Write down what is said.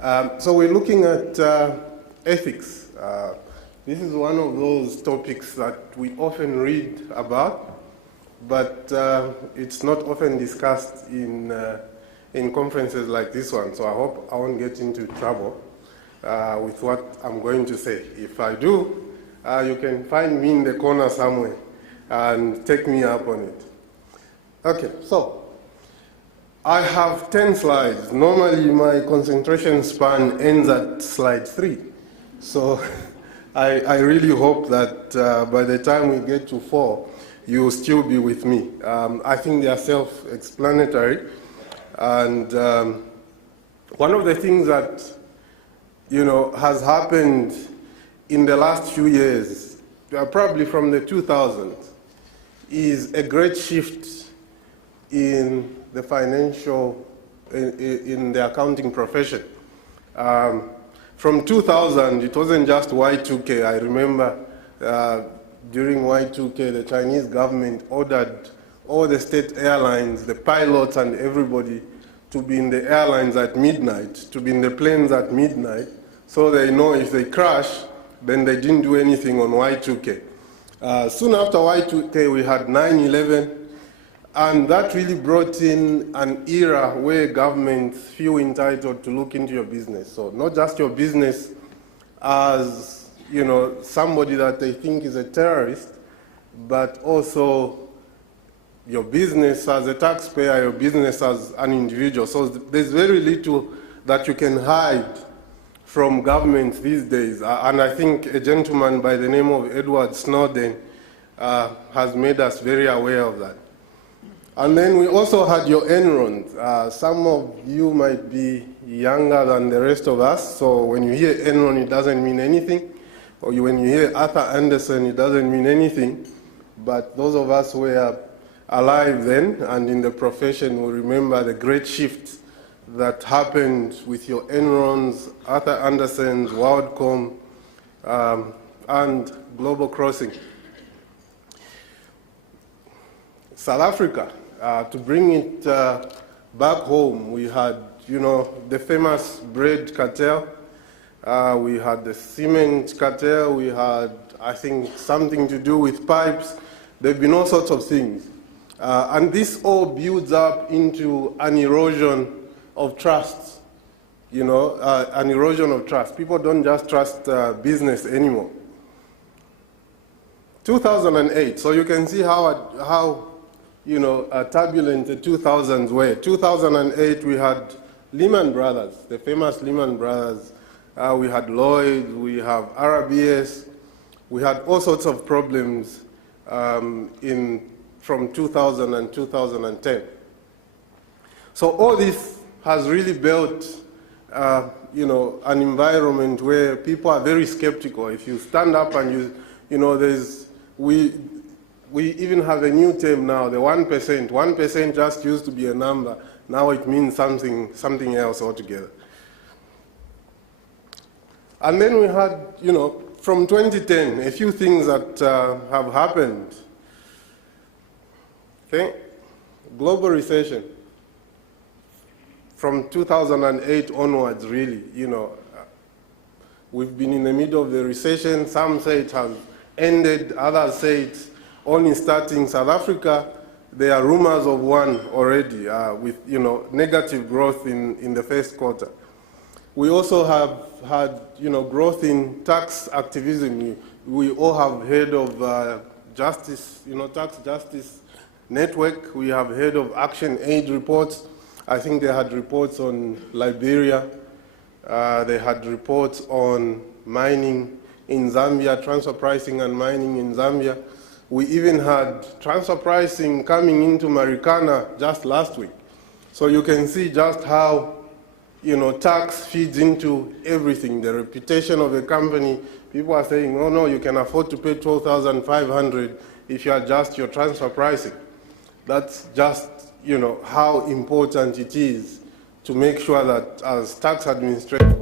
So we're looking at ethics. This is one of those topics that we often read about, but it's not often discussed in conferences like this one. So I hope I won't get into trouble with what I'm going to say. If I do, you can find me in the corner somewhere and take me up on it. Okay, so I have 10 slides. Normally my concentration span ends at slide 3. So I really hope that by the time we get to 4, you'll still be with me. I think they are self-explanatory. And one of the things that, has happened in the last few years, probably from the 2000s, is a great shift in the financial, in the accounting profession. From 2000, it wasn't just Y2K. I remember during Y2K, the Chinese government ordered all the state airlines, the pilots and everybody, to be in the airlines at midnight, to be in the planes at midnight, so they know if they crash, then they didn't do anything on Y2K. Soon after Y2K, we had 9/11, and that really brought in an era where governments feel entitled to look into your business. So not just your business as, somebody that they think is a terrorist, but also your business as a taxpayer, your business as an individual. So there's very little that you can hide from governments these days. And I think a gentleman by the name of Edward Snowden has made us very aware of that. And then we also had your Enron. Some of you might be younger than the rest of us, so when you hear Enron, it doesn't mean anything. Or when you hear Arthur Andersen, it doesn't mean anything. But those of us who were alive then and in the profession will remember the great shift that happened with your Enrons, Arthur Andersen's, WorldCom, and Global Crossing. South Africa, to bring it back home, we had, the famous bread cartel. We had the cement cartel. We had, I think, something to do with pipes. There have been all sorts of things. And this all builds up into an erosion of trust, an erosion of trust. People don't just trust business anymore. 2008, so you can see how turbulent the 2000s were. 2008, we had Lehman Brothers, the famous Lehman Brothers. We had Lloyd, we have RBS. We had all sorts of problems from 2000 and 2010. So all this has really built, an environment where people are very skeptical. If you stand up and we even have a new term now, the 1%. 1% just used to be a number. Now it means something else altogether. And then we had, from 2010, a few things that have happened. Okay, global recession. From 2008 onwards, really, we've been in the middle of the recession. Some say it has ended, others say it's only starting. South Africa, there are rumors of one already with, negative growth in the first quarter. We also have had, growth in tax activism. We all have heard of justice, tax justice network. We have heard of Action Aid reports. I think they had reports on Liberia. They had reports on mining in Zambia, transfer pricing and mining in Zambia. We even had transfer pricing coming into Marikana just last week. So you can see just how, tax feeds into everything. The reputation of a company, people are saying, oh no, you can afford to pay $12,500 if you adjust your transfer pricing. That's just, how important it is to make sure that as tax administrators,